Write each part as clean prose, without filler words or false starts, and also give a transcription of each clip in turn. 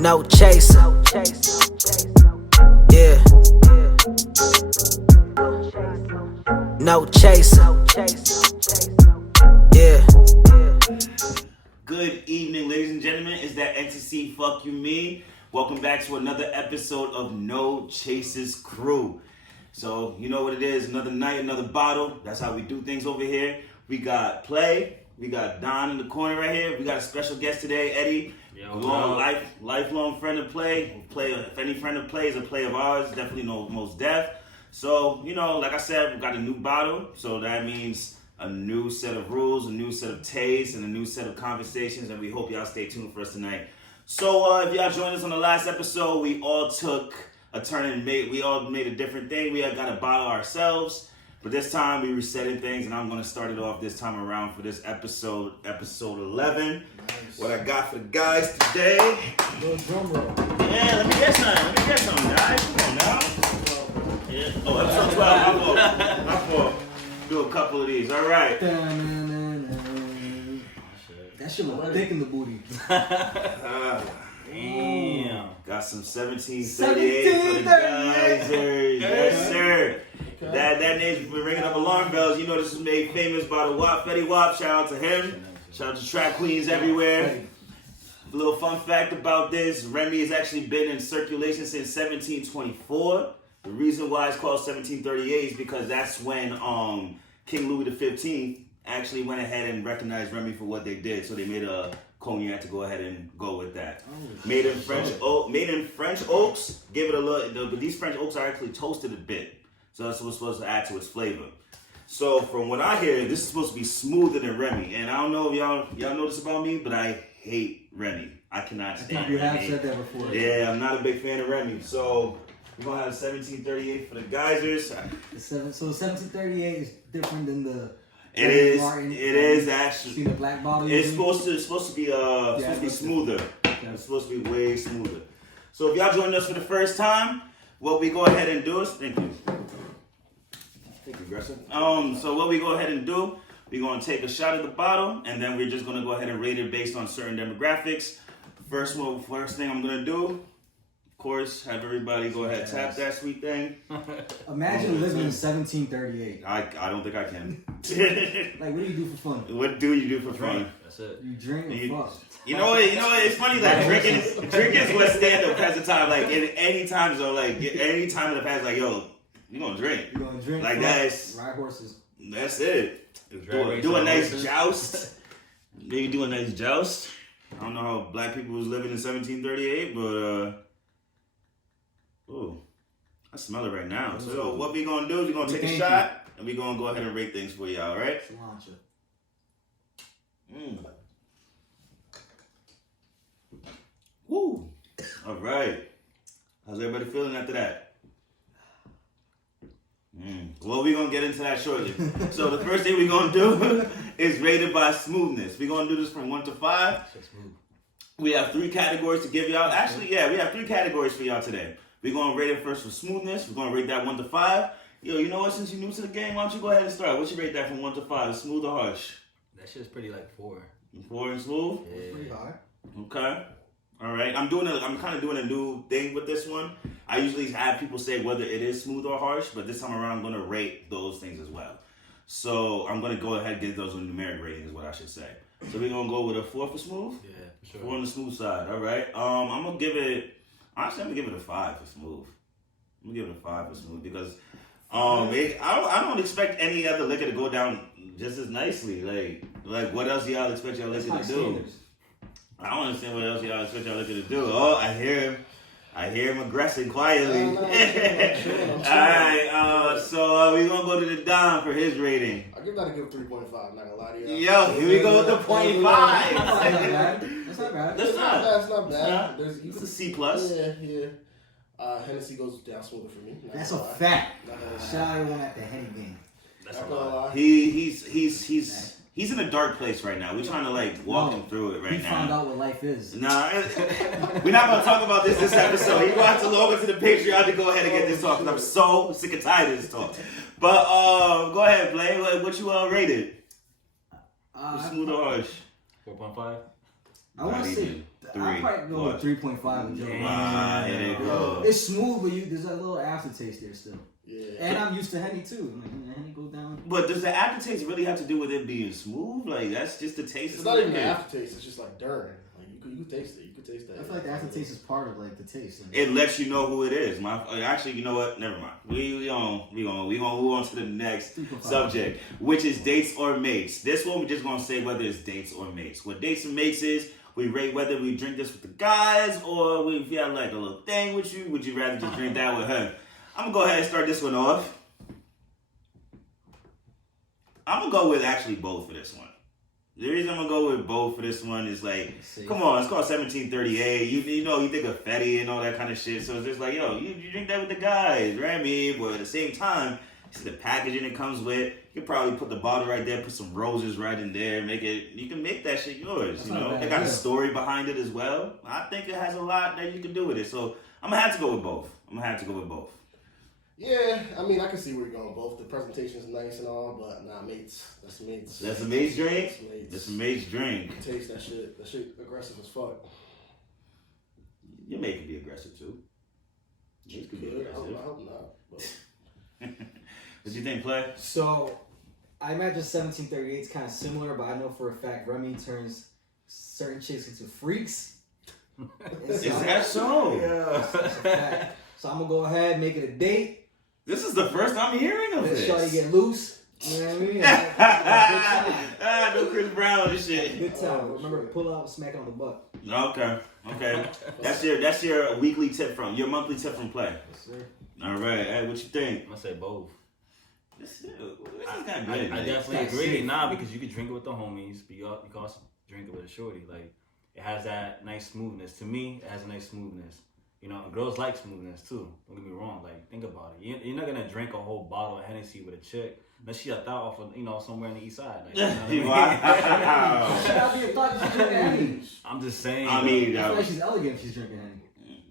No chaser. Yeah. No chaser. Yeah. Good evening, ladies and gentlemen. It's that NTC Fuck You Me. Welcome back to another episode of No Chasers Crew. So, you know what it is. Another night, another bottle. That's how we do things over here. We got Play. We got Don in the corner right here. We got a special guest today, Eddie. Lifelong friend of Play. If any friend of Play is a play of ours, definitely know Most Def. So, you know, like I said, we got a new bottle. So that means a new set of rules, a new set of tastes, and a new set of conversations. And we hope y'all stay tuned for us tonight. So if y'all joined us on the last episode, we all took a turn and we all made a different thing. We had got a bottle ourselves. But this time we resetting things, and I'm going to start it off this time around for this episode 11. Nice. What I got for the guys today. Little drum roll. Yeah, let me get some, guys. Come on now. Yeah. Oh, episode 12. My fault. Do a couple of these. All right. That shit look thick in the booty. Damn. Got some 1738 for the geysers. Yes, sir. Okay. That name's been ringing up alarm bells. You know this is made famous by the WAP, Fetty Wap. Shout out to him. Shout out to trap queens everywhere. A little fun fact about this: Remy has actually been in circulation since 1724. The reason why it's called 1738 is because that's when King Louis XV actually went ahead and recognized Remy for what they did. So they made a cognac to go ahead and go with that. Made in French oaks. Give it a look. But these French oaks are actually toasted a bit. So that's what's supposed to add to its flavor. So from what I hear, this is supposed to be smoother than Remy. And I don't know if y'all know this about me, but I hate Remy. I cannot stand Remy. You have said that before. Yeah, I'm not a big fan of Remy. So we're going to have 1738 for the geysers. So 1738 is different than the... It is actually. See the black bottle? It's supposed to be smoother. Okay. It's supposed to be way smoother. So if y'all joined us for the first time, what we go ahead and do is thank you, Aggressive. So what we go ahead and do, we're gonna take a shot of the bottle, and then we're just gonna go ahead and rate it based on certain demographics. First thing I'm gonna do, of course, have everybody go ahead tap that sweet thing. Imagine living in 1738. I don't think I can. Like, what do you do for fun? What do you do for fun? That's it. You drink or fuck. You know what? It's funny that drinking is what stand up past the time. Like in any time zone, like any time in the past, like yo, you gonna drink? You gonna drink? Like that's ride horses. That's it. Do a nice joust. Maybe do a nice joust. I don't know how black people was living in 1738, but I smell it right now. So what we gonna do is we're gonna take a shot and we're gonna go ahead and rate things for y'all, all right? Cilantro. Woo! All right. How's everybody feeling after that? Well, we're going to get into that shortly. So the first thing we're going to do is rate it by smoothness. We're going to do this from 1 to 5. We have 3 categories to give y'all. Actually, yeah, we have 3 categories for y'all today. We're going to rate it first for smoothness. We're going to rate that 1 to 5. Yo, you know what? Since you're new to the game, why don't you go ahead and start? What you rate that from 1 to 5? Smooth or harsh? That shit's pretty like 4. 4 and smooth? Yeah. Pretty high. Okay. All right. I'm kind of doing a new thing with this one. I usually have people say whether it is smooth or harsh, but this time around I'm going to rate those things as well. So I'm going to go ahead and give those a numeric rating is what I should say. So we're going to go with a 4 for smooth? Yeah, for sure. 4 on the smooth side. All right. I'm going to give it, honestly, I'm going to give it a 5 for smooth. I'm going to give it a 5 for smooth because I don't expect any other liquor to go down just as nicely. Like what else y'all expect y'all liquor to do? I don't understand what else y'all expect y'all liquor to do. Oh, I hear him aggressing quietly. All right, so we're going to go to the Don for his rating. I give that a good 3.5, not gonna lie to you. Yo, here we go with the 0.5. That's not bad. That's not bad. It's a C+. Yeah. Hennessy goes down smoother for me. That's a fact. Shout out everyone at the Henny game. That's a lot. He's in a dark place right now. We're trying to walk him through it right now. He found out what life is. Nah, we're not gonna talk about this episode. You're gonna have to log into the Patreon to go ahead and get this talk because I'm so sick and tired of this talk. But go ahead, Blake. What you rated? Smooth or harsh? 4.5. I want to say I'd probably go with 3.5 and Joe. Ah, here they go. It's smooth, but there's a little aftertaste there still. Yeah. And I'm used to Henny too. I'm like, Henny go down. But does the aftertaste really have to do with it being smooth? Like, that's just the taste. It's not even the aftertaste. It's just like during. Like you could taste it. You could taste that. I feel like the aftertaste is part of like the taste. It lets you know who it is. Actually, you know what? Never mind. We gonna move on to the next subject, which is dates or mates. This one we're just gonna say whether it's dates or mates. What dates and mates is, we rate whether we drink this with the guys or if you have like a little thing with you. Would you rather just drink that with her? I'm gonna go ahead and start this one off. I'm gonna go with actually both for this one. The reason I'm gonna go with both for this one is like, come on, it's called 1738. You know, you think of Fetty and all that kind of shit. So it's just like, yo, you drink that with the guys, right? I mean, but at the same time, you see the packaging it comes with. You can probably put the bottle right there, put some roses right in there, you can make that shit yours. That's you know, they got a story behind it as well. I think it has a lot that you can do with it. So I'm gonna have to go with both. Yeah, I mean, I can see where you're going. Both the presentation's nice and all, but nah, mates. That's mates. That's a mate's drink. That's mates. That's a mate's drink. Taste that shit. That shit aggressive as fuck. Your mate can be aggressive too. Mates can be aggressive. I hope not. But. What do you think, Play? So, I imagine 1738 is kind of similar, but I know for a fact Remy turns certain chicks into freaks. Is that so? Yeah. That's a fact. So I'm gonna go ahead and make it a date. This is the first I'm hearing of this. Let Shawty get loose. You know what I mean? No Chris Brown and shit. Good time. Remember, pull out, smack on the butt. Okay. That's your weekly tip your monthly tip from Play. Yes, sir. All right. Hey, what you think? I'm gonna say both. I definitely agree. Nah, because you can drink it with the homies, but you can also drink it with a shorty. Like, it has that nice smoothness. To me, it has a nice smoothness. You know, and girls like smoothness too. Don't get me wrong. Like, think about it. You're not gonna drink a whole bottle of Hennessy with a chick unless she a thought off of, somewhere on the east side. Like, you know what I mean? Should I be a thought she's drinking Henny? I'm just saying. I mean, I feel like she's elegant if she's drinking Henny.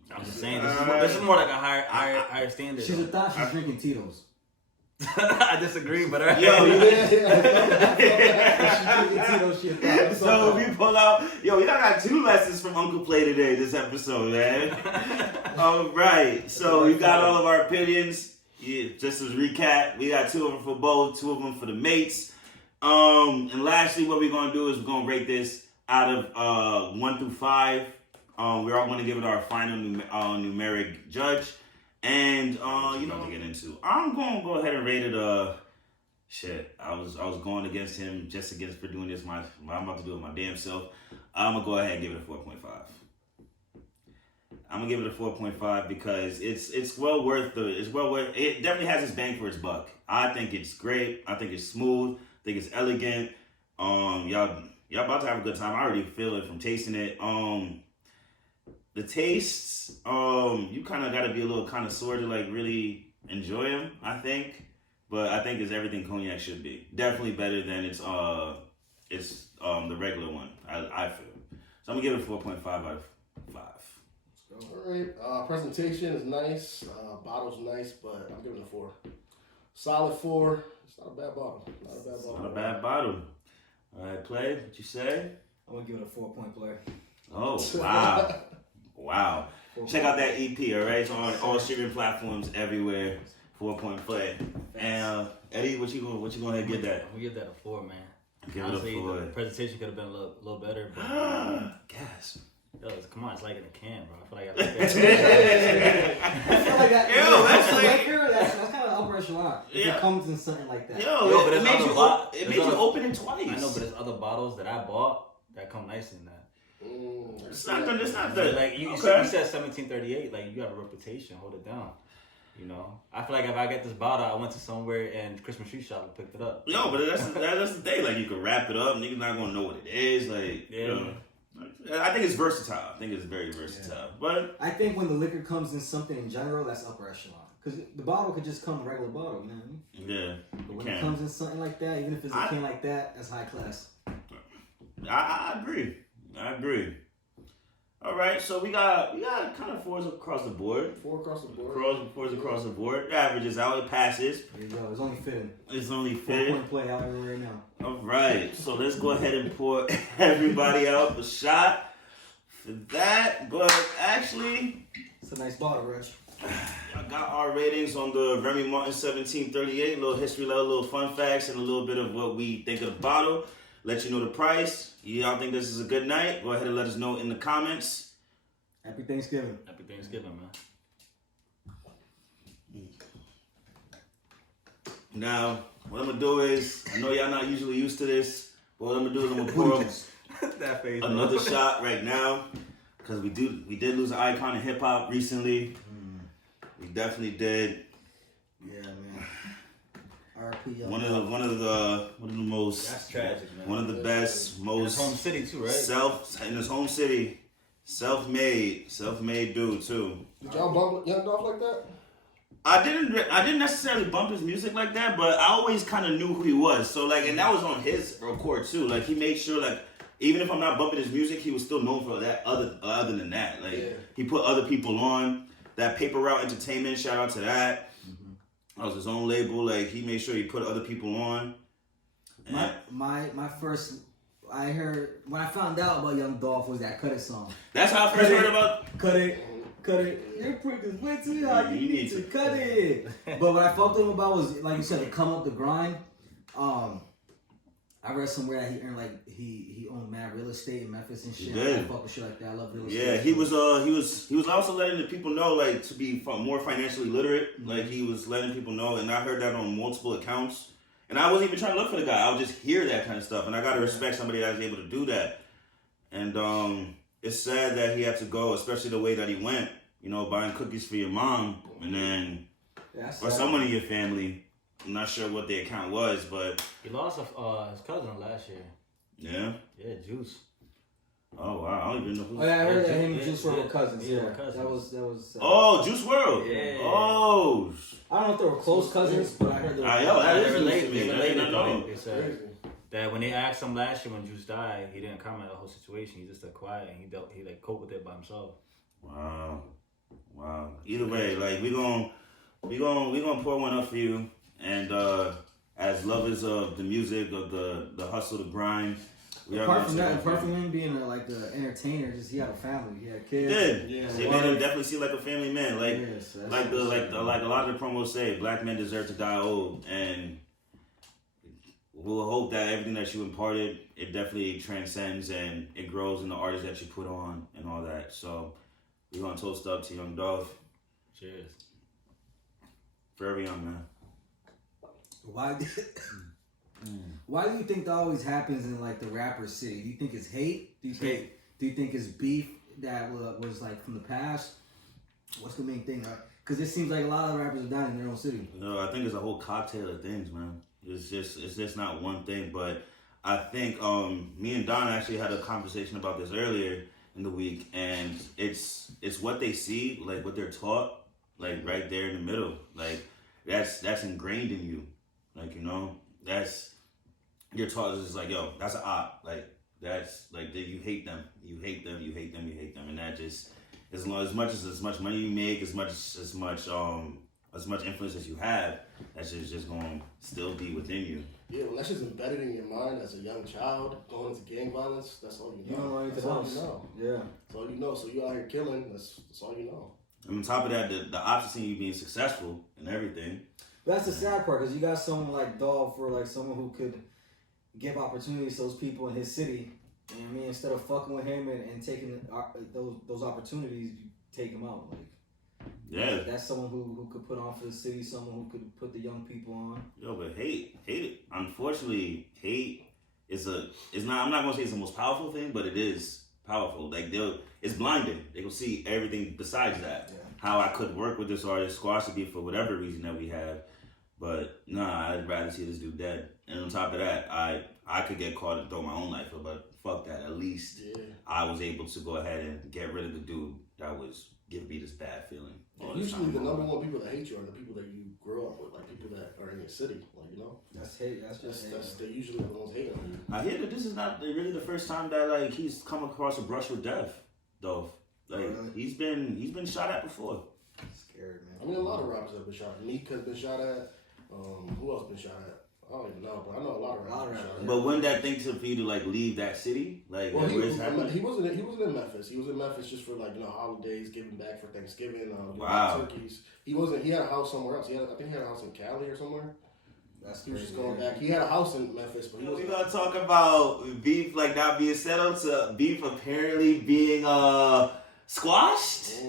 I'm just saying. This is more like a higher standard. She's a thought she's drinking Tito's. I disagree, but So if you pull out, we got 2 lessons from Uncle Play today, this episode, man. All right, so we got all of our opinions. Yeah, just as a recap, we got 2 of them for both, 2 of them for the mates. And lastly, what we're gonna do is we're gonna rate this out of 1 through 5. We're all gonna give it our final numeric judge. And you know what to get into. I'm gonna go ahead and rate it shit. I was going against him for doing this. I'm about to do it my damn self. I'm gonna go ahead and give it a 4.5. I'm gonna give it a 4.5 because it's well worth it definitely has its bang for its buck. I think it's great. I think it's smooth. I think it's elegant. Y'all about to have a good time. I already feel it from tasting it. The tastes, you kind of got to be a little connoisseur to like really enjoy them, I think. But I think it's everything cognac should be. Definitely better than it's the regular one, I feel. So I'm gonna give it a 4.5 out of 5. All right. Presentation is nice. Bottle's nice, but I'm giving it a 4. Solid 4. It's not a bad bottle. Not a bad bottle. All right, Play, what you say? I'm gonna give it a 4-point play. Oh, wow. Wow. Check out that EP, all right? It's on all streaming platforms everywhere. 4-point play. And Eddie, what you gonna give that? I'm gonna give that a 4, man. Give Honestly, it a 4. The presentation could have been a little better, but Gas. come on, it's like in a can, bro. I feel like I feel like that. Yo, that's like that's kind of upper echelon. If it comes in something like that. But it made you open it twice. I know, but there's other bottles that I bought that come nice in that. It's not the like you said 1738. Like, you have a reputation. Hold it down. You know, I feel like if I get this bottle, I went to somewhere and Christmas tree shop and picked it up. No, but that's the thing. Like, you can wrap it up. Niggas not gonna know what it is. Like, I think it's versatile. I think it's very versatile. Yeah. But I think when the liquor comes in something in general, that's upper echelon. Because the bottle could just come regular bottle. You know what I mean? Yeah. But when it comes in something like that, even if it's a can like that, that's high class. I agree. All right, so we got kind of 4s across the board. 4 across the board. 4s across the board. It averages out. It passes. There you go. It's only fitting. 4-point play out right now. All right, so let's go ahead and pour everybody out a shot. for that. But actually, it's a nice bottle, Rich. I got our ratings on the Remy Martin 1738. A little history, a little fun facts, and a little bit of what we think of the bottle. Let you know the price. Y'all think this is a good night? Go ahead and let us know in the comments. Happy Thanksgiving. Happy Thanksgiving, man. Now, what I'm gonna do is, I know y'all not usually used to this, but what I'm gonna do is I'm gonna pour That face, another shot right now, because we did lose an icon in hip hop recently. We definitely did. Yeah, man. R.I.P. One of the most. That's tragic, man. One of the best, most. His home city too, right? In his home city, self-made dude too. Did y'all bump Young Dolph like that? I didn't necessarily bump his music like that, but I always kind of knew who he was. So like, and that was on his record too. Like he made sure like, even if I'm not bumping his music, he was still known for that. Other than that, like he put other people on. That Paper Route Entertainment, shout out to that. That was his own label. Like he made sure he put other people on. My first, I heard when I found out about Young Dolph was that Cut It song. That's how I first heard about. Cut it. Your prick is way too hot. You need to cut it. But what I fucked with him about was, like you said, to come up the grind. I read somewhere that he earned he owned mad real estate in Memphis and shit. He did. I fuck with shit like that. I love real estate. Yeah, he was also letting the people know like to be more financially literate. Like he was letting people know, and I heard that on multiple accounts. And I wasn't even trying to look for the guy. I would just hear that kind of stuff, and I gotta respect somebody that's able to do that. And it's sad that he had to go, especially the way that he went. You know, buying cookies for your mom, and then or someone in your family. I'm not sure what the account was, but he lost his cousin last year. Yeah. Yeah, Juice. Oh wow, I don't even know who. Oh yeah, I heard that him and Juice WRLD cousins. Yeah, that was. Oh, Juice WRLD. Yeah. Oh. I don't know if they were close cousins, but I heard they were. That is related. news to me. I didn't know. They said that when they asked him last year when Juice died, he didn't comment on the whole situation. He just stayed quiet and he like coped with it by himself. Wow. Either way, like we gonna pour one up for you, and as lovers of the music, of the hustle, the grind. Apart from him being an entertainer, just he had a family, he had kids. They made him definitely seem like a family man. Like a lot of the promos say, black men deserve to die old, and we'll hope that everything that you imparted, it definitely transcends and it grows in the artists that you put on and all that. So we're gonna toast up to Young Dolph. Cheers. Forever young, man. Why do you think that always happens in like the rapper city? Do you think it's hate? Do you think it's beef that was like from the past? What's the main thing? Because it seems like a lot of rappers are dying in their own city. No, I think it's a whole cocktail of things, man. It's just not one thing. But I think me and Don actually had a conversation about this earlier in the week, and it's what they see, like what they're taught, like right there in the middle, like that's ingrained in you, like you know. You're taught it's like, yo, that's an op. Like, that's, like, you hate them. You hate them. And that just, as much money you make, as much influence as you have, that shit's just going to still be within you. Yeah, when that shit's embedded in your mind as a young child, going into gang violence, that's all you know. You don't know anything else. Yeah. That's all you know. So you out here killing, that's all you know. And on top of that, the opposite of you being successful and everything. But that's the sad part, because you got someone like Dolph, or like someone who could give opportunities to those people in his city. And I mean, instead of fucking with him and taking those opportunities, you take him out. Like, that's someone who could put on for the city, someone who could put the young people on. Yo, but hate. Unfortunately, hate is not. I'm not gonna say it's the most powerful thing, but it is powerful. Like it's blinding. They can see everything besides that. Yeah. How I could work with this artist, squash the beef for whatever reason that we have. But nah, I'd rather see this dude dead. And on top of that, I could get caught and throw my own life up, but fuck that. At least I was able to go ahead and get rid of the dude that was giving me this bad feeling. Usually the number one people that hate you are the people that you grew up with, like people that are in your city, like, you know. That's hate. They're usually the ones hating on you. I hear that this is not really the first time that like he's come across a brush with death, though. Like he's been shot at before. Scared, man. I mean, a lot of rappers have been shot. Meek has been shot at. Who else been shot at? I don't even know, but I know a lot of rappers. But when that thing for you to like leave that city, like Well, where's happening? he wasn't in Memphis. He was in Memphis just for like holidays, giving back for Thanksgiving, Wow. turkeys. He had a house somewhere else. I think he had a house in Cali or somewhere. He was just going back. He had a house in Memphis, but We're gonna talk about beef like not being settled to beef apparently being squashed.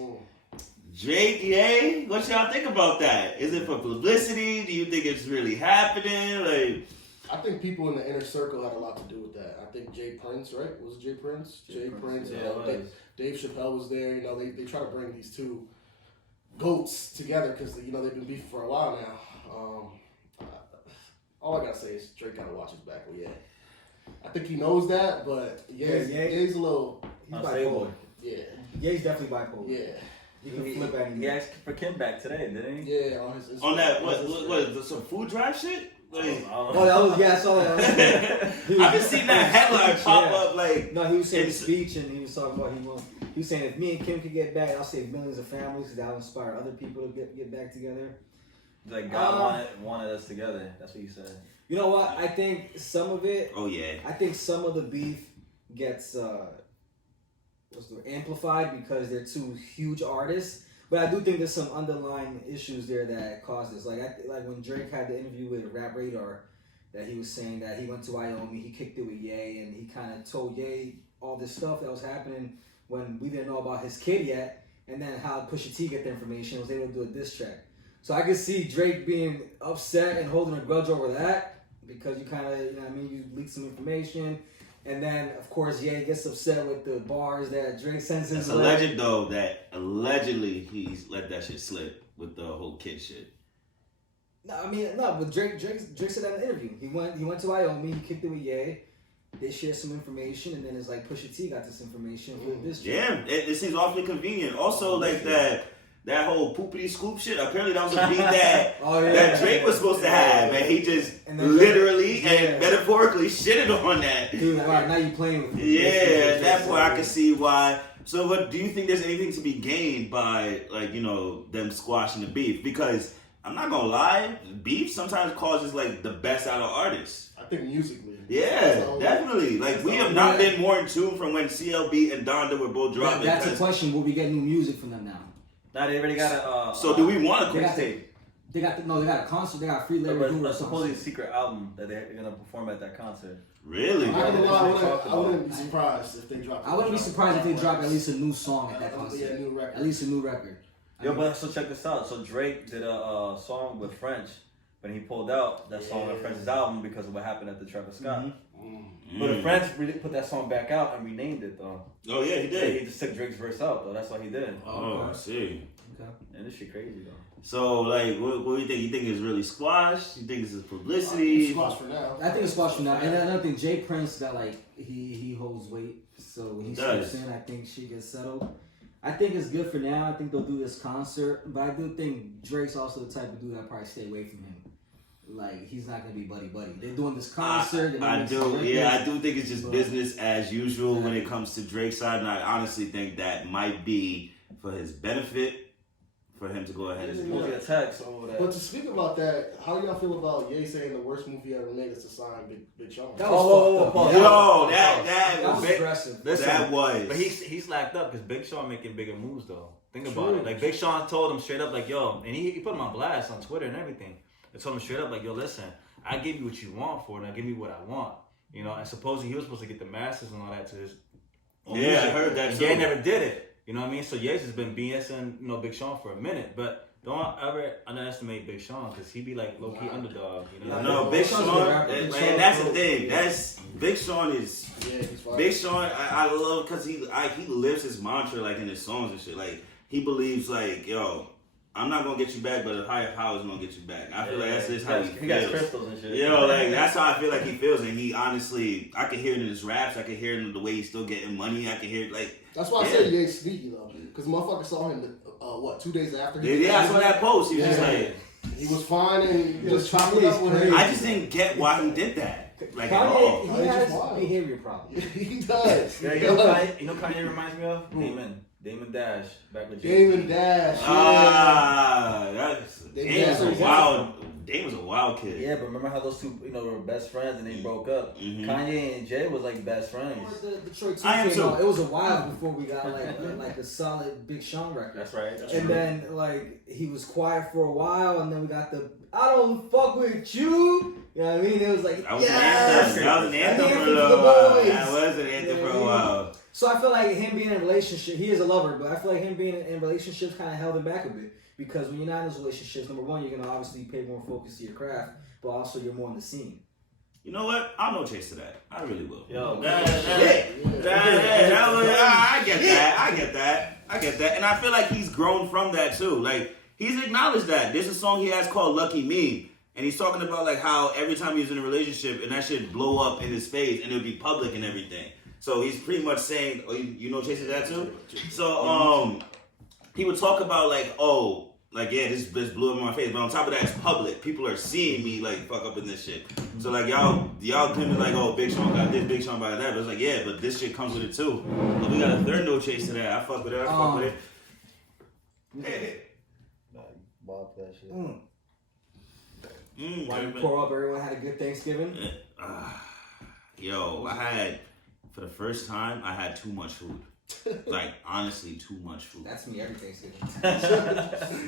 Drake, Ye, what y'all think about that? Is it for publicity? Do you think it's really happening? Like, I think people in the inner circle had a lot to do with that. I think Jay Prince, right? Was it Jay Prince? Jay Prince. Dave Chappelle was there. They try to bring these two goats together because they've been beefing for a while now. All I gotta say is Drake gotta watch his back. Well, yeah, I think he knows that, but Ye's a little. He's bipolar. Yeah. Ye's definitely bipolar. Yeah. You can flip at him. He asked for Kim back today, didn't he? Yeah, on his Instagram. on that, what some food drive shit? Like, Oh, that was I saw that. I've been seeing that headline pop up. Like, no, he was saying a speech and he was talking about he was saying if me and Kim could get back, I'll save millions of families because that'll inspire other people to get back together. Like God wanted us together. That's what he said. You know what? I think some of it. oh yeah, I think some of the beef gets amplified because they're two huge artists. But I do think there's some underlying issues there that caused this. Like when Drake had the interview with Rap Radar, that he was saying that he went to Wyoming, he kicked it with Ye, and he kind of told Ye all this stuff that was happening when we didn't know about his kid yet, and then how Pusha T got the information, was able to do a diss track. So I could see Drake being upset and holding a grudge over that because you kind of, you leaked some information. And then, of course, Ye gets upset with the bars that Drake sends his. it's alleged though that allegedly he's let that shit slip with the whole kid shit. No, but Drake said that in the interview. He went to Wyoming, he kicked it with Ye. They shared some information, and then it's like Pusha T got this information for this. Yeah, it seems awfully convenient. Also, like that whole poopity scoop shit. Apparently, that was a beat that that Drake was supposed to have, and he just literally and metaphorically shitted on that. Dude, all right, now you playing with me. Yeah, at that point, I can see why. So, what do you think? There's anything to be gained by them squashing the beef? Because I'm not gonna lie, beef sometimes causes like the best out of artists. I think musically. Yeah, definitely. Like we have not been more in tune from when CLB and Donda were both dropping. That's a question. Will we get new music from them now? Now they already got a. So do we want a mixtape? They got a concert. They got a free Larry Hoover. Supposedly a secret album that they're gonna perform at that concert. Really? I wouldn't be surprised if they dropped. I wouldn't be surprised if they dropped at least a new song at that concert. Yeah, new record. At least a new record. But so check this out. So Drake did a song with French, but he pulled out that song on French's album because of what happened at the Travis Scott. But French really put that song back out and renamed it though. Oh yeah, he did. He just took Drake's verse out though. That's what he did. Oh, I see. Okay. And this shit crazy though. So like, what do you think? You think it's really squashed? You think it's publicity? Squash for now. I think it's squashed for now. And another thing, Jay Prince got he holds weight, so when he steps in, I think she gets settled. I think it's good for now. I think they'll do this concert, but I do think Drake's also the type of dude that probably stay away from him. Like he's not gonna be buddy. They're doing this concert. I do think it's just business as usual when it comes to Drake's side, and I honestly think that might be for his benefit for him to go ahead and do that. Text over that. But to speak about that, how do y'all feel about Ye saying the worst movie he ever made is to sign Big Sean? That was That was aggressive. That was. But he's slacked up because Big Sean making bigger moves though. Think about it. Like Big Sean told him straight up, like yo, and he put him on blast on Twitter and everything. They told him straight up, like yo, listen, I give you what you want for it, and I give you what I want. And supposedly he was supposed to get the masters and all that to his. I heard that. Ye never did it. You know what I mean? So Ye's has been BSing, Big Sean for a minute, but don't ever underestimate Big Sean because he be like low key underdog. No, Big Sean, and that's the thing. Big Sean is. Yeah, he's fine. Big Sean, I love because he lives his mantra like in his songs and shit. Like he believes like yo, I'm not gonna get you back, but a higher power is gonna get you back. I feel like that's just how he feels. He got crystals and shit. Like that's how I feel like he feels, and he honestly, I can hear it in his raps. I can hear it in the way he's still getting money. I can hear it like. That's why I said he ain't sneaky though, because motherfucker saw him 2 days after. I saw that post. He was just like, he was fine and just chopping it up with him. I just didn't get why he did that. Like at Kanye, all. he has behavior problems. He does. Yeah, Kanye reminds me of Damon Dash back with Damon Dash. Damon was wild. Dame was a wild kid. Yeah, but remember how those two, were best friends and they broke up? Mhm. Kanye and Jay was like best friends. The Detroit 2 I am came too. out. It was a while before we got like a solid Big Sean record. That's right. And then like he was quiet for a while, and then we got the "I don't fuck with you." You know what I mean? It was like That was yes! an anthem. That was an anthem for a for the little while. boys. That was an anthem for a while. So I feel like him being in a relationship, he is a lover, but I feel like him being in relationships kind of held him back a bit. Because when you're not in those relationships, number one, you're going to obviously pay more focus to your craft, but also you're more in the scene. You know what? I'll no chase to that. I really will. Yo, I get that. And I feel like he's grown from that too. Like, he's acknowledged that. There's a song he has called Lucky Me. And he's talking about like how every time he was in a relationship and that shit blow up in his face and it would be public and everything. So he's pretty much saying, oh, you know chasing that too? So he would talk about like, oh, like, yeah, this blew up in my face, but on top of that, it's public. People are seeing me like fuck up in this shit. So like y'all can be like, oh, Big Sean got this, Big Sean got that. But it's like, yeah, but this shit comes with it too. But we got a third no chase to that. I fuck with it. Hey. Bob that shit. While you pour up, everyone had a good Thanksgiving. Yo, for the first time, I had too much food. Like, honestly, too much food. That's me every Thanksgiving.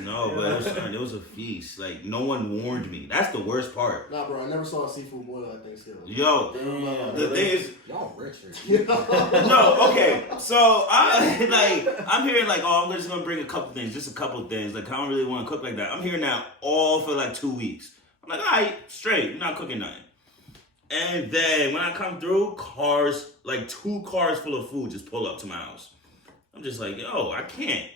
No, but it was a feast. Like, no one warned me. That's the worst part. Nah, bro, I never saw a seafood boil at Thanksgiving. Yo, the thing is, Y'all Richard. no, okay. So I'm hearing like, oh, I'm just gonna bring a couple things. Like, I don't really want to cook like that. I'm hearing that all for like 2 weeks. I'm like, all right, straight. You're not cooking nothing. And then when I come through, cars, like 2 cars full of food just pull up to my house. I'm just like, yo, I can't.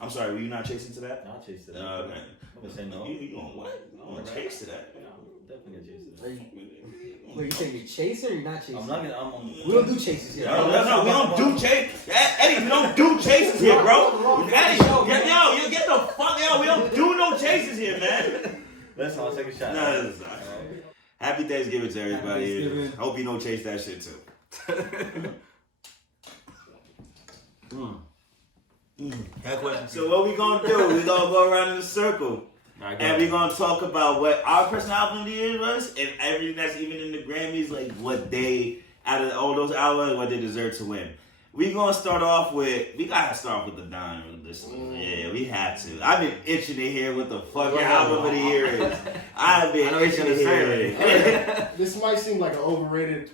I'm sorry, were you not chasing to that? I'll chase to that. Okay. I'm gonna say no. You gonna what? You gonna chase to that? I'm definitely gonna chase to that. Wait, you saying you're chasing or you're not chasing? I'm not gonna. We don't do chases here. No, we don't do chase. Eddie, we don't do chases here, bro. Eddie, yo, you get the fuck out. We don't do no chases here, man. That's my second shot. No, that's not. Happy Thanksgiving to everybody. Thanksgiving. I hope you don't chase that shit too. So what we gonna do? We gonna go around in a circle. And we're gonna talk about what our personal album of the year was, and everything that's even in the Grammys, like what they, out of all those albums, what they deserve to win. We gotta start off with the Don listen. Yeah, we have to. I've been itching to hear what the fuck your album of the year is. I've been itching to hear it. This might seem like an overrated,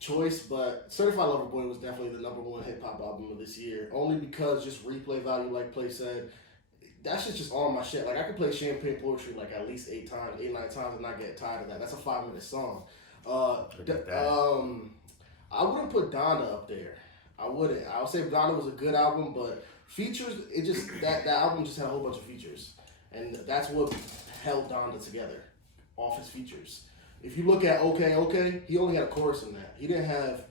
choice, but Certified Lover Boy was definitely the #1 hip hop album of this year. Only because just replay value, like Play said. That shit's just all my shit. Like, I could play Champagne Poetry like at least 8, 9 times and not get tired of that. That's a 5-minute song. I wouldn't put Donda up there. I wouldn't. I would say Donda was a good album, but features, that album just had a whole bunch of features. And that's what held Donda together, off his features. If you look at Okay, he only had a chorus in that. He didn't have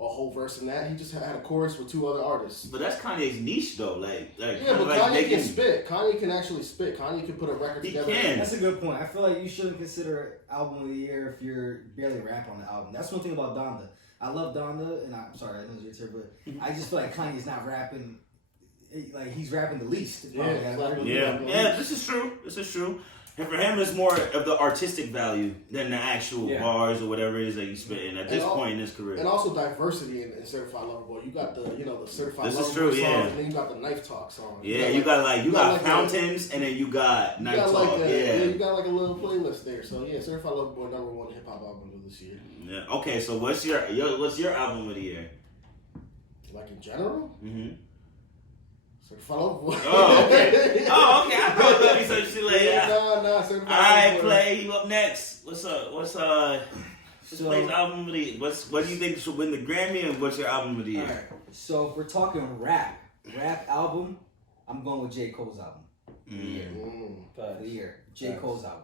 a whole verse in that. He just had a chorus with 2 other artists. But that's Kanye's niche though. Yeah, but Kanye can spit. Kanye can actually spit. Kanye can put a record together. He can. That's a good point. I feel like you shouldn't consider album of the year if you're barely rap on the album. That's one thing about Donda. I love Donda, and I'm sorry, I know it's your turn, but I just feel like Kanye's not rapping. Like, he's rapping the least. Yeah, this is true. And for him, it's more of the artistic value than the actual bars or whatever it is that he's spitting at this point in his career. And also diversity in Certified Lover Boy. You got the Certified this Lover is true, Boy yeah. song, and then you got the Knife Talk song. Yeah, you got Fountains, and then you got Knife Talk. You got like a little playlist there. So yeah, Certified Lover Boy #1 hip hop album of this year. Yeah. Okay, so what's your album of the year? Like in general? Mm-hmm. Certified Lover Boy. Oh, okay. I thought that'd be some shit like that. Nah, Certified Lover Boy. Alright, Play, you up next. What's up? Play's album of the year? What do you think should win the Grammy, and what's your album of the year? Alright, so if we're talking rap album, I'm going with J. Cole's album. For the year. J. Cole's album.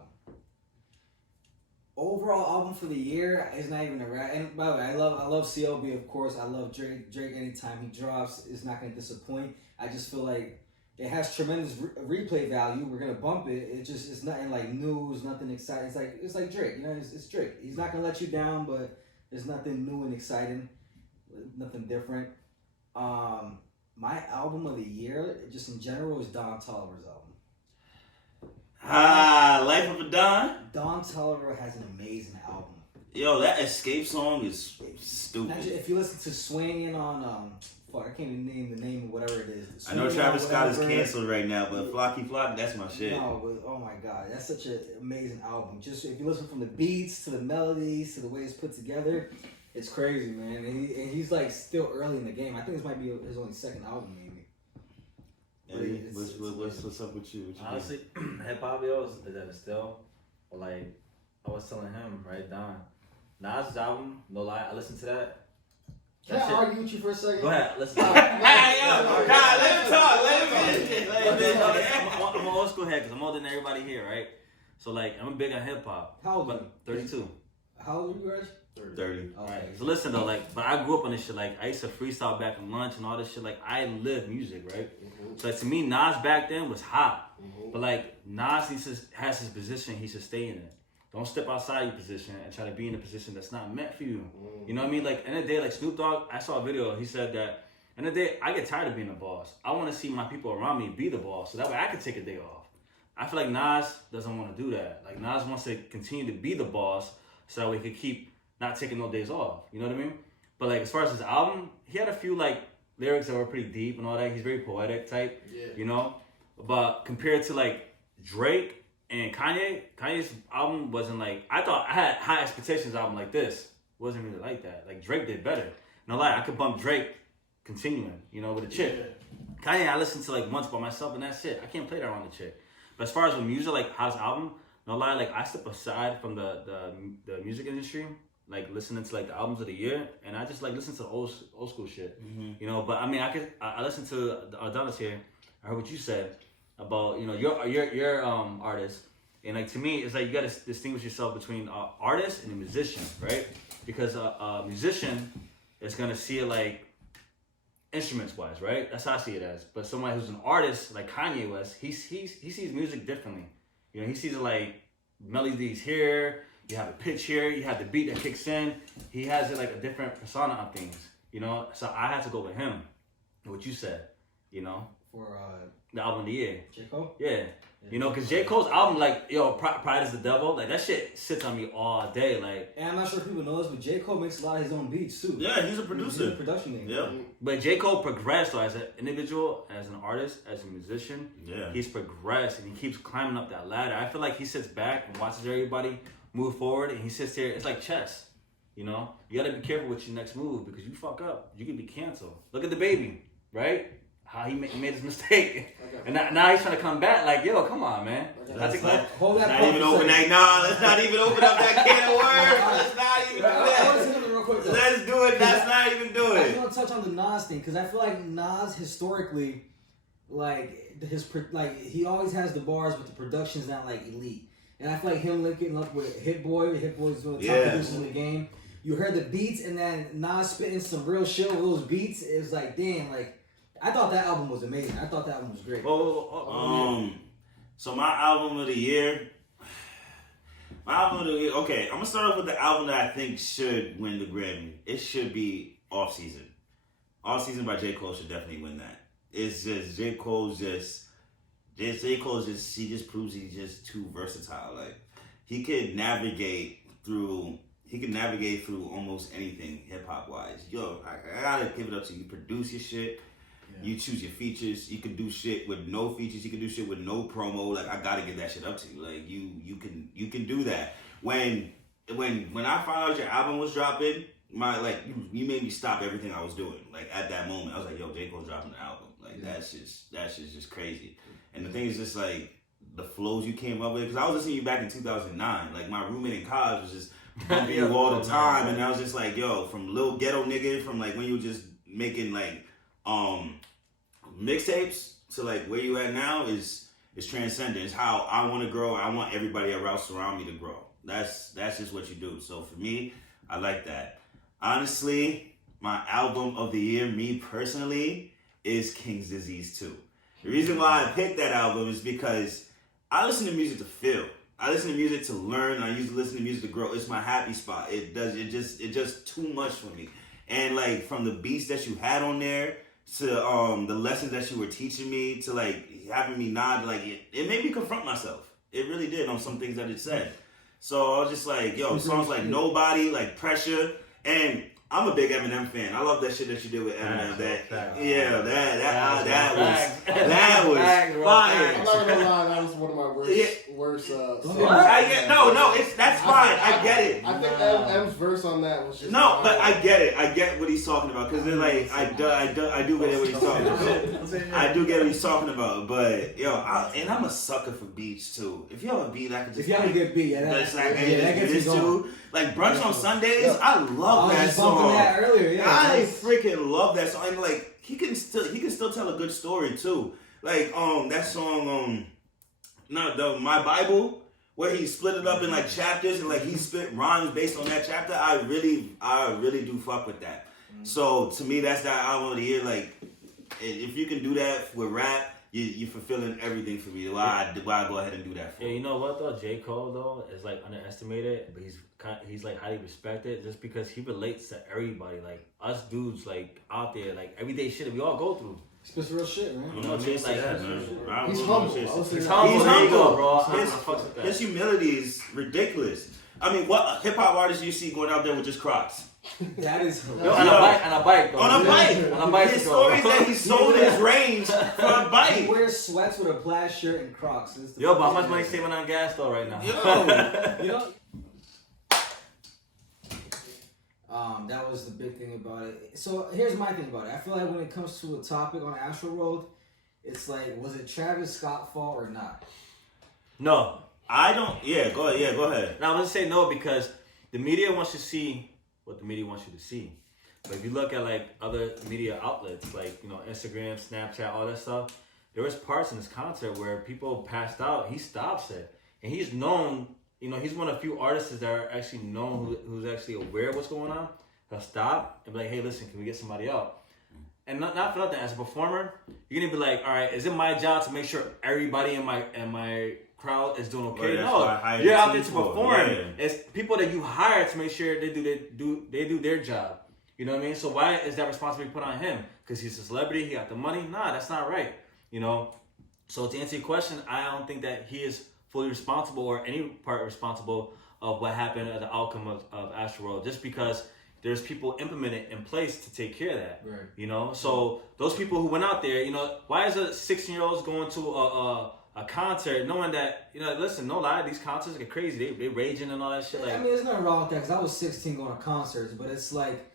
Overall album for the year is not even a rap. And by the way, I love CLB, of course. I love Drake. Drake, anytime he drops, is not going to disappoint. I just feel like it has tremendous replay value. We're going to bump it. It's nothing like news, nothing exciting. It's like Drake. It's Drake. He's not going to let you down, but there's nothing new and exciting, nothing different. My album of the year, just in general, is Don Toliver's album. Life of a Don. Don Toliver has an amazing album. Yo, that Escape song is stupid. Imagine if you listen to Swinging on fuck, I can't even name the name of whatever it is. I know Swinging Travis on Scott is whatever. canceled right now, but Flocky Flock, that's my shit. No, but oh my god, that's such an amazing album. Just if you listen from the beats to the melodies to the way it's put together, it's crazy, man. And he's like still early in the game. I think this might be his only second album, maybe. Eddie, what's up with you? What you Honestly, hip hop is at a still. Like I was telling him, right, Don. Nas' album, no lie, I listened to that. Can I argue with you for a second? Go ahead, listen. Hey, yo, God, let him talk. Let him finish. I'm an old school head because I'm older than everybody here, right? So like, I'm big on hip hop. How old are you? 32. How old are you, Reg? 30. Alright, so listen though, like, but I grew up on this shit. Like, I used to freestyle back in lunch and all this shit. Like, I live music, right? So like, to me, Nas back then was hot. But like, Nas has his position. He should stay in it. Don't step outside your position and try to be in a position that's not meant for you. You know what I mean? Like, end of the day, like Snoop Dogg, I saw a video. He said that, end of the day, I get tired of being a boss. I want to see my people around me be the boss, so that way I can take a day off. I feel like Nas doesn't want to do that. Like, Nas wants to continue to be the boss, so that way he can keep not taking no days off. You know what I mean? But like, as far as his album, he had a few like lyrics that were pretty deep and all that. He's very poetic type, you know? But compared to like Drake and Kanye's album wasn't like, I thought I had high expectations album like this. Wasn't really like that. Like Drake did better. No lie, I could bump Drake continuing, you know, with a chick. Kanye, I listened to like once by myself and that's it. I can't play that around the chick. But as far as with music, like how's album, no lie, like I step aside from the music industry, like listening to like the albums of the year, and I just like listen to old school shit, you know. But I mean, I listened to Adonis here. I heard what you said about, you know, your artist, and like to me, it's like you got to distinguish yourself between an artist and a musician, right? Because a musician is gonna see it like instruments wise, right? That's how I see it as. But someone who's an artist like Kanye West, he sees music differently. You know, he sees it like melodies here, you have a pitch here, you have the beat that kicks in. He has it like a different persona of things, you know? So I had to go with him, what you said, you know? For the album of the year. J. Cole? Yeah. You know, because J. Cole's album, like, yo, Pride is the Devil, like, that shit sits on me all day, like. And I'm not sure if people know this, but J. Cole makes a lot of his own beats, too. Yeah, he's a producer. He's a production name. Yeah. But J. Cole progressed, though, as an individual, as an artist, as a musician. Yeah. He's progressed, and he keeps climbing up that ladder. I feel like he sits back and watches everybody move forward, and he sits there. It's like chess, you know? You gotta be careful with your next move, because you fuck up, you could be canceled. Look at the baby, right? How he made his mistake. And now he's trying to come back like, yo, come on, man. Hold that not even open that. Nah, let's not even open up that can of worms. Let's not even do that. Real quick, Let's do it. Let's not even do I it. want to touch on the Nas thing because I feel like Nas historically, like he always has the bars, but the production's not like elite. And I feel like him linking up with Hit Boy's one of the top producers in the game. You heard the beats, and then Nas spitting some real shit with those beats. It was like, damn, like. I thought that album was amazing. I thought that album was great. So my album of the year. Okay, I'm gonna start off with the album that I think should win the Grammy. It should be Off Season. Off Season by J. Cole should definitely win that. It's just J. Cole just he just proves he's just too versatile. Like he could navigate through almost anything hip hop wise. Yo, I gotta give it up to you. You produce your shit. You choose your features. You can do shit with no features. You can do shit with no promo. Like I gotta give that shit up to you. Like you can do that. When I found out your album was dropping, you made me stop everything I was doing. Like at that moment, I was like, yo, J. Cole's dropping an album. Like that's just crazy. And the thing is just like the flows you came up with. Because I was listening to you back in 2009. Like my roommate in college was just bumping you all the time, and I was just like, yo, from Lil Ghetto Nigga, from like when you were just making like mixtapes to like where you at now is transcendent. It's how I want to grow. I want everybody else around me to grow. That's just what you do. So for me, I like that. Honestly, my album of the year, me personally, is King's Disease 2. The reason why I picked that album is because I listen to music to feel. I listen to music to learn. I used to listen to music to grow. It's my happy spot. It just too much for me. And like from the beats that you had on there to the lessons that you were teaching me to like having me nod, like it made me confront myself. It really did on some things that it said. So I was just like, yo, songs like Nobody, like Pressure, and I'm a big Eminem fan. I love that shit that you did with Eminem. That was fire. I'm not gonna lie, that was one of my worst songs. That's fine. I get it. I think M's verse on that was just No, but I get it. I get what he's talking about because they're like, I do get what he's talking about. I do get what he's talking about. But yo, I'm a sucker for beats too. If you have a beat, I can just. If you have a good beat, that gets me going. Like Brunch on Sundays, I love that song. That earlier, I freaking love that song. And like he can still tell a good story too. Like that song My Bible, where he split it up in like chapters and like he spit rhymes based on that chapter. I really do fuck with that. So to me, that's that album of the year. Like if you can do that with rap, you're fulfilling everything for me. Why I go ahead and do that for? Yeah, you know what though? J. Cole though is like underestimated, but he's like highly respected just because he relates to everybody. Like us dudes, like out there, like everyday shit that we all go through. He spits real shit, man. You know what I mean? Like, he's humble. He's humble. There you go, bro. His humility is ridiculous. I mean, what hip hop artists you see going out there with just Crocs? That is hilarious. On a bike. On a bike. His stories that he sold his range for a bike. He wears sweats with a plaid shirt and Crocs. Yo, but how much money saving on gas though right now? You know. That was the big thing about it. So here's my thing about it. I feel like when it comes to a topic on Astro Road, it's like, was it Travis Scott's fault or not? No. I don't. Yeah, go ahead. Now, I'm going to say no because the media wants to see what the media wants you to see. But if you look at like other media outlets, like, you know, Instagram, Snapchat, all that stuff, there was parts in this concert where people passed out. He stops it. And he's known, you know, he's one of the few artists that are actually known who's actually aware of what's going on. He'll stop and be like, hey, listen, can we get somebody out? And not for nothing, as a performer, you're going to be like, all right, is it my job to make sure everybody in my crowd is doing okay? No, you're out there to perform. Yeah. It's people that you hire to make sure they do their job. You know what I mean? So why is that responsibility put on him? Because he's a celebrity, he got the money? Nah, that's not right. You know? So to answer your question, I don't think that he is fully responsible or any part responsible of what happened at the outcome of Astro World, just because there's people implemented in place to take care of that. Right. You know? So those people who went out there, you know, why is a 16-year-old going to a concert knowing that, you know, listen, no lie, these concerts get crazy. They raging and all that shit. Like, I mean, there's nothing wrong with that because I was 16 going to concerts, but it's like,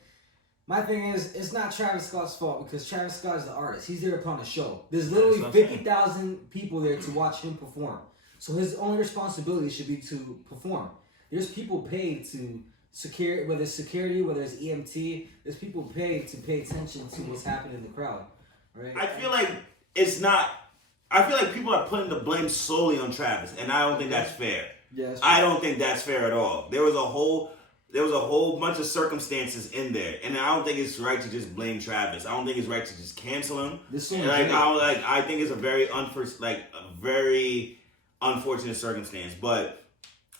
my thing is, it's not Travis Scott's fault because Travis Scott is the artist. He's there upon the show. There's literally 50,000 people there to watch him perform. So his only responsibility should be to perform. There's people paid to secure, whether it's security, whether it's EMT, there's people paid to pay attention to what's happening in the crowd. Right? I feel like it's not. I feel like people are putting the blame solely on Travis, and I don't think that's fair. Yeah, that's I don't think that's fair at all. There was a whole bunch of circumstances in there, and I don't think it's right to just blame Travis. I don't think it's right to just cancel him. I think it's a very unfortunate circumstance, but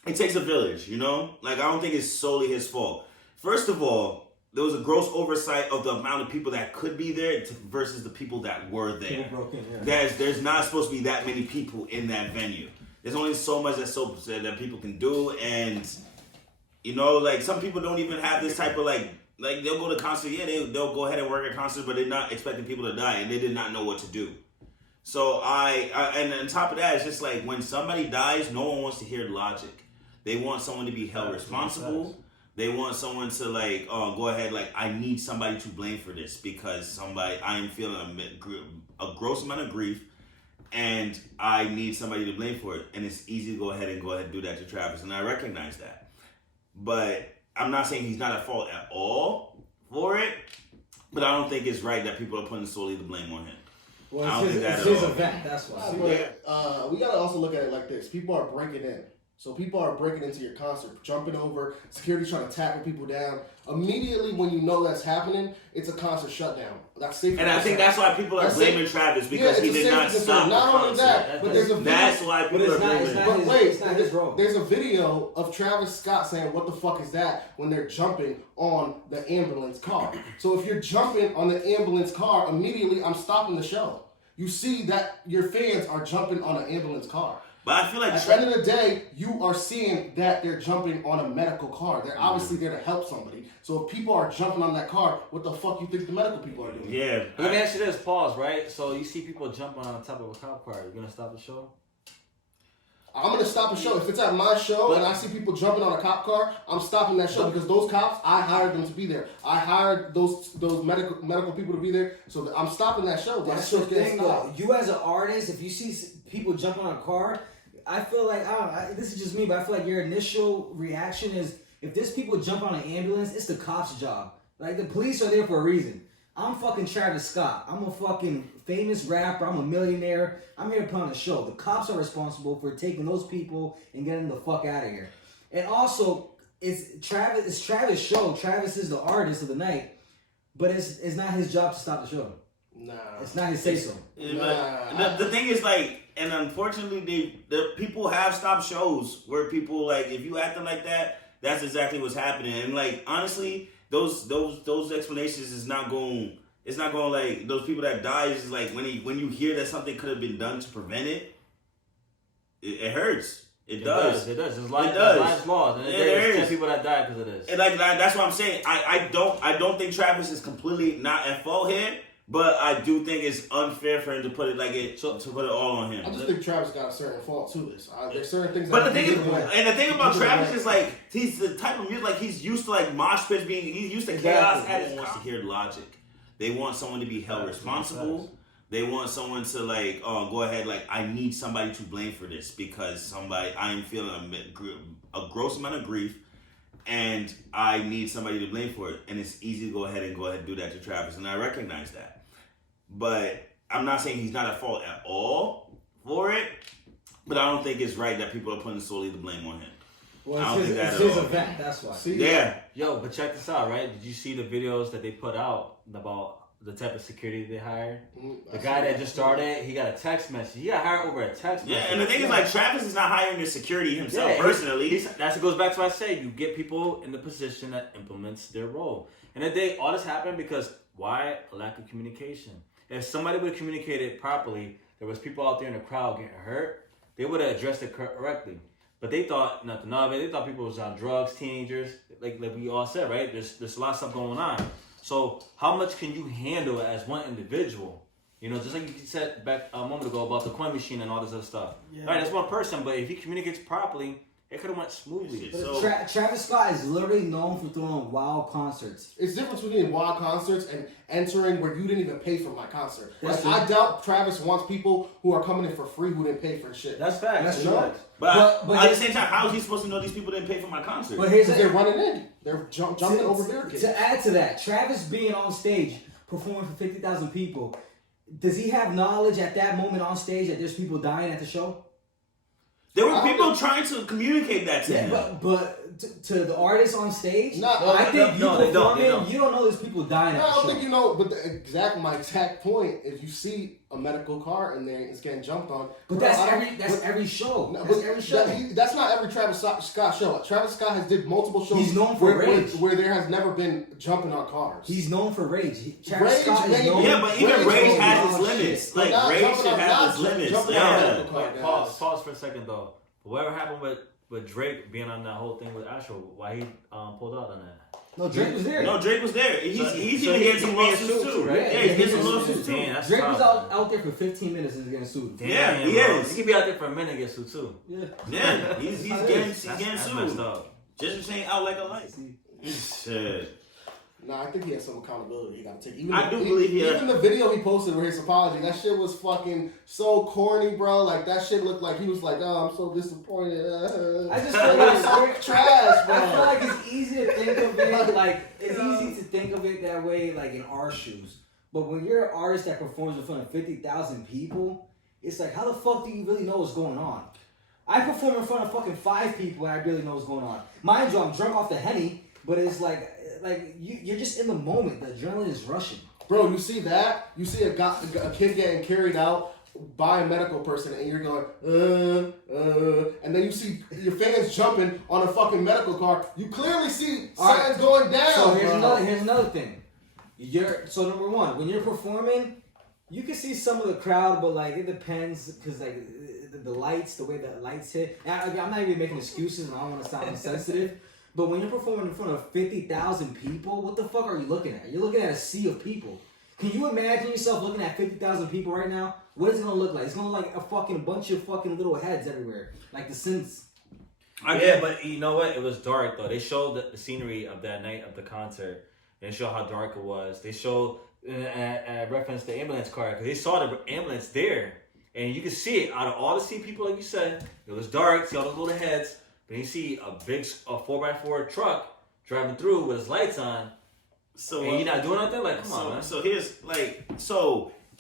it takes a village, you know? Like, I don't think it's solely his fault. First of all, there was a gross oversight of the amount of people that could be there versus the people that were there. There's not supposed to be that many people in that venue. There's only so much that people can do, and you know, like some people don't even have this type of like they'll go to concert, they'll go ahead and work at concert, but they're not expecting people to die, and they did not know what to do. So and on top of that, it's just like when somebody dies, no one wants to hear logic. They want someone to be held responsible. They want someone to like, go ahead, like I need somebody to blame for this because I am feeling a gross amount of grief, and I need somebody to blame for it. And it's easy to go ahead and do that to Travis, and I recognize that. But I'm not saying he's not at fault at all for it, but I don't think it's right that people are putting solely the blame on him. Well, I don't think that it's his event, that's why. We gotta also look at it like this. People are breaking in. So people are breaking into your concert, jumping over, security trying to tackle people down. Immediately when you know that's happening, it's a concert shutdown. That's safe. And I think that's why people are blaming Travis because he did not stop Not the only concert. that, but there's a video. That's why people are blaming him. But wait, it's not his role. There's a video of Travis Scott saying, "What the fuck is that?" when they're jumping on the ambulance car. So if you're jumping on the ambulance car, immediately I'm stopping the show. You see that your fans are jumping on an ambulance car. But I feel like at the end of the day, you are seeing that they're jumping on a medical car. They're obviously there to help somebody. So if people are jumping on that car, what the fuck you think the medical people are doing? yeah. But let me ask you this, pause, right? So you see people jumping on top of a cop car, you gonna stop the show? I'm gonna stop a show. If it's at my show and I see people jumping on a cop car, I'm stopping that show because those cops, I hired them to be there. I hired those medical people to be there, so I'm stopping that show. That That's the show's getting thing, though. stopped. You as an artist, if you see people jumping on a car, I feel like this is just me, but I feel like your initial reaction is if there's people jump on an ambulance, it's the cop's job. Like the police are there for a reason. I'm fucking Travis Scott. I'm a fucking famous rapper. I'm a millionaire. I'm here to put on a show. The cops are responsible for taking those people and getting the fuck out of here. And also, it's Travis' show. Travis is the artist of the night, but it's not his job to stop the show. Nah. It's not his say so. But the thing is, like, and unfortunately, the people have stopped shows where people, like, if you acting like that, that's exactly what's happening. And, like, honestly, those explanations is not going. It's not going, like, those people that die is like when you hear that something could have been done to prevent it, it hurts. It does. It does. It's like does. life's lost. And there's 10 people that died because of this. And like that's what I'm saying. I don't think Travis is completely not at fault here, but I do think it's unfair for him to put it to put it all on him. I just think Travis got a certain fault to this. There's certain things. But that the thing about he Travis did is like he's the type of music like he's used to like mosh pits he's used to chaos. Everyone wants to hear logic. They want someone to be held responsible. They want someone to like go ahead like I need somebody to blame for this because I am feeling a gross amount of grief and I need somebody to blame for it. And it's easy to go ahead and do that to Travis, and I recognize that. But I'm not saying he's not at fault at all for it, but I don't think it's right that people are putting solely the blame on him. Well, it's his event, that's why. Yeah. Yo, but check this out, right? Did you see the videos that they put out about the type of security they hired? The guy that just started, he got a text message. He got hired over a text message. Yeah, and the thing is, like, Travis is not hiring the security himself personally. That goes back to what I said. You get people in the position that implements their role. And then all this happened because why? A lack of communication. If somebody would have communicated properly, there was people out there in the crowd getting hurt, they would have addressed it correctly. But they thought nothing of it. They thought people was on drugs, teenagers, like we all said, right? There's a lot of stuff going on. So how much can you handle as one individual? You know, just like you said back a moment ago about the coin machine and all this other stuff. Yeah. Right, that's one person, but if he communicates properly, it could have went smoothly. Travis Scott is literally known for throwing wild concerts. It's different between wild concerts and entering where you didn't even pay for my concert. Like, I doubt Travis wants people who are coming in for free who didn't pay for shit. That's fact. That's true. But at the same time, how is he supposed to know these people didn't pay for my concert? But here's they're running in. They're jumping over barricades. To add to that, Travis being on stage performing for 50,000 people, does he have knowledge at that moment on stage that there's people dying at the show? There were people trying to communicate that to him. But to the artist on stage, they don't know there's people dying at the show. I don't think you know, but my exact point is you see a medical car in there and it's getting jumped on. But that's every show. That's not every Travis Scott show. Travis Scott has did multiple shows. He's known for rage. Where there has never been jumping on cars. He's known for rage. But even rage has its limits. Like rage should have its limits. Pause for a second though. Whatever happened with Drake being on that whole thing with Astro, why he pulled out on that? No, Drake was there. Drake was there. He's even getting some lawsuits too, right? Yeah, he's getting some lawsuits too. Drake was out there for 15 minutes and he's getting sued. Yeah, he is. He could be out there for a minute and get sued too. Yeah, he's getting sued. Just for saying out like a light. Shit. Nah, I think he has some accountability he gotta take. I do believe he has. Even the video he posted with his apology, that shit was fucking so corny, bro. Like, that shit looked like he was like, oh, I'm so disappointed. I just feel like it's trash, bro. I feel like it's easy to think of it, like, it's easy to think of it that way, like, in our shoes. But when you're an artist that performs in front of 50,000 people, it's like, how the fuck do you really know what's going on? I perform in front of fucking 5 people and I barely know what's going on. Mind you, I'm drunk off the Henny, but it's like you're just in the moment. The adrenaline is rushing. Bro, you see that? You see a kid getting carried out by a medical person and you're going, and then you see your fans jumping on a fucking medical car. You clearly see signs going down. So here's another thing. So number one, when you're performing, You can see some of the crowd, but like it depends because like the lights, the way the lights hit. I'm not even making excuses, and I don't want to sound insensitive. But when you're performing in front of 50,000 people, what the fuck are you looking at? You're looking at a sea of people. Can you imagine yourself looking at 50,000 people right now? What is it gonna look like? It's gonna look like a fucking bunch of fucking little heads everywhere, like The Sims. Yeah, but you know what? It was dark though. They showed the scenery of that night of the concert. They showed how dark it was. They showed reference the ambulance car because they saw the ambulance there, and you could see it. Out of all the sea people, like you said, it was dark. See all those little heads. But you see a big 4x4 truck driving through with his lights on. So and you're not doing nothing? Like, come on, man. So here's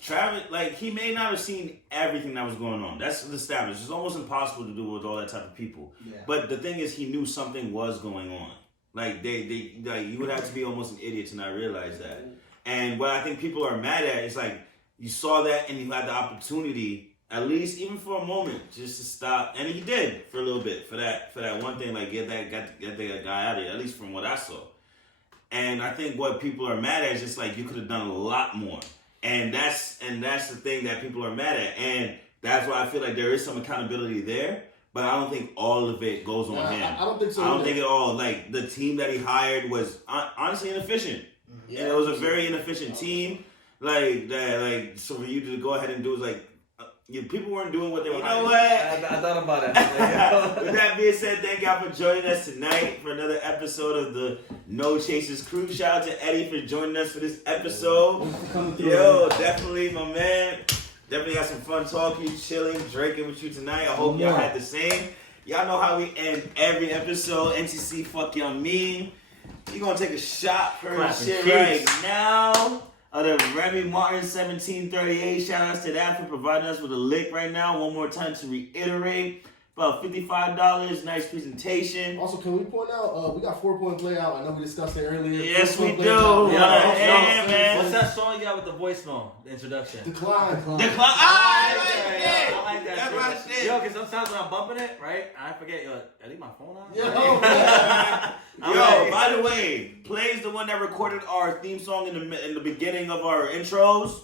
Travis, like, he may not have seen everything that was going on. That's established. It's almost impossible to do with all that type of people. Yeah. But the thing is, he knew something was going on. Like, you would have to be almost an idiot to not realize that. And what I think people are mad at is, like, you saw that and you had the opportunity, at least even for a moment, just to stop. And he did for a little bit, for that one thing, like, get that guy out of here, at least from what I saw. And I think what people are mad at is just like, you could have done a lot more. And that's the thing that people are mad at. And that's why I feel like there is some accountability there, but I don't think all of it goes on him. I don't think so. I don't think at all. Like, the team that he hired was honestly inefficient. Yeah, and it was a very inefficient team. Like that. Like, so for you to go ahead and do is like, people weren't doing what they were. You know what? I thought about it. With that being said, thank y'all for joining us tonight for another episode of the No Chasers Crew. Shout out to Eddie for joining us for this episode. Yo, definitely, my man. Definitely had some fun talking, chilling, drinking with you tonight. I hope y'all had the same. Y'all know how we end every episode. NCC, fuck y'all mean. You gonna take a shot for this shit right now. The Remy Martin 1738. Shout outs to that for providing us with a lick right now. One more time to reiterate. About $55. Nice presentation. Also, can we point out, we got 4-point play out. I know we discussed it earlier. Yes, we do. Yeah, man. What's that song you got with the voicemail? The introduction. Decline. I like that. That's my shit. Yo, because sometimes when I'm bumping it, right, I forget, I leave my phone on. Yo, by the way, Play's the one that recorded our theme song in the beginning of our intros.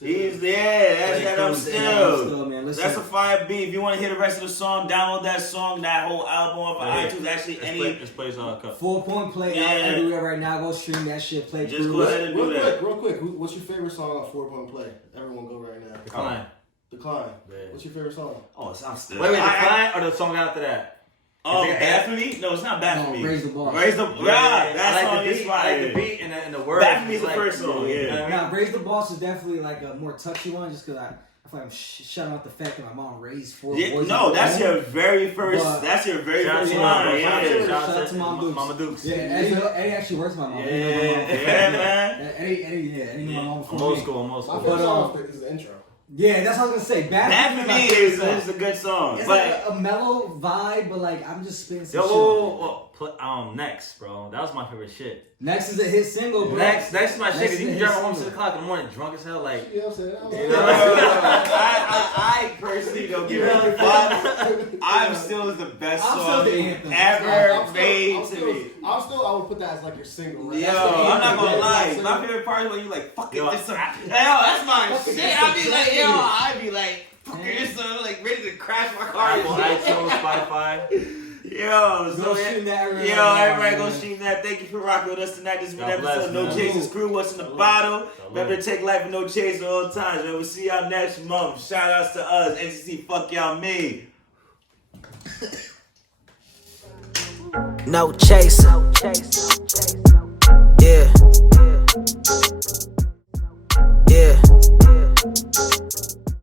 He's there. That's that I'm still. Man. That's a fire beat. If you want to hear the rest of the song, download that song, that whole album off of iTunes. Actually, This plays on a cup. 4-point play out everywhere right now. Go stream that shit. Play. Just go ahead and do that. Real quick. What's your favorite song on 4-point play? Everyone go right now. Decline. Yeah. What's your favorite song? Oh, I'm still. Wait, Decline or the song after that? Bad for me? No, it's not bad for me. Raise the Bar. Raise the Bar. That song is fire. I like the beat and the words. Bad for me is the first song. Yeah. Now, Raise the Boss is definitely like a more touchy one, just because I feel like I'm shutting out the fact that my mom raised 4 boys. No, that's your very first. That's your very first line. Shout out to Mama Dukes. Yeah, Eddie actually works with my mom. Yeah, man. Eddie knew my mom before me. Most school. My favorite song is the intro. Yeah, that's what I was gonna say. Bad for me is a good song. It's but like a mellow vibe, but like I'm just spitting some shit. Next, bro. That was my favorite shit. Next is a hit single, bro. Next is my shit. Cause you can drive home 6 o'clock in the morning, drunk as hell, like. You know what I'm saying? I personally don't give a fuck. I'm still the best song ever made to me. I would put that as like your single. Right? Yo, I'm not gonna lie. My favorite part is when you like, fuck it, this song. Yo, that's my shit. I'd be like, fuck it, this song, like ready to crash my car. iTunes, Spotify. Yo, so everybody go stream that. Thank you for rocking with us tonight. This has been episode of No Chasers Crew. What's in the bottle? Remember to take life with no chaser all times. We'll see y'all next month. Shout outs to us. NCC, fuck y'all me. No chaser. Yeah. Yeah.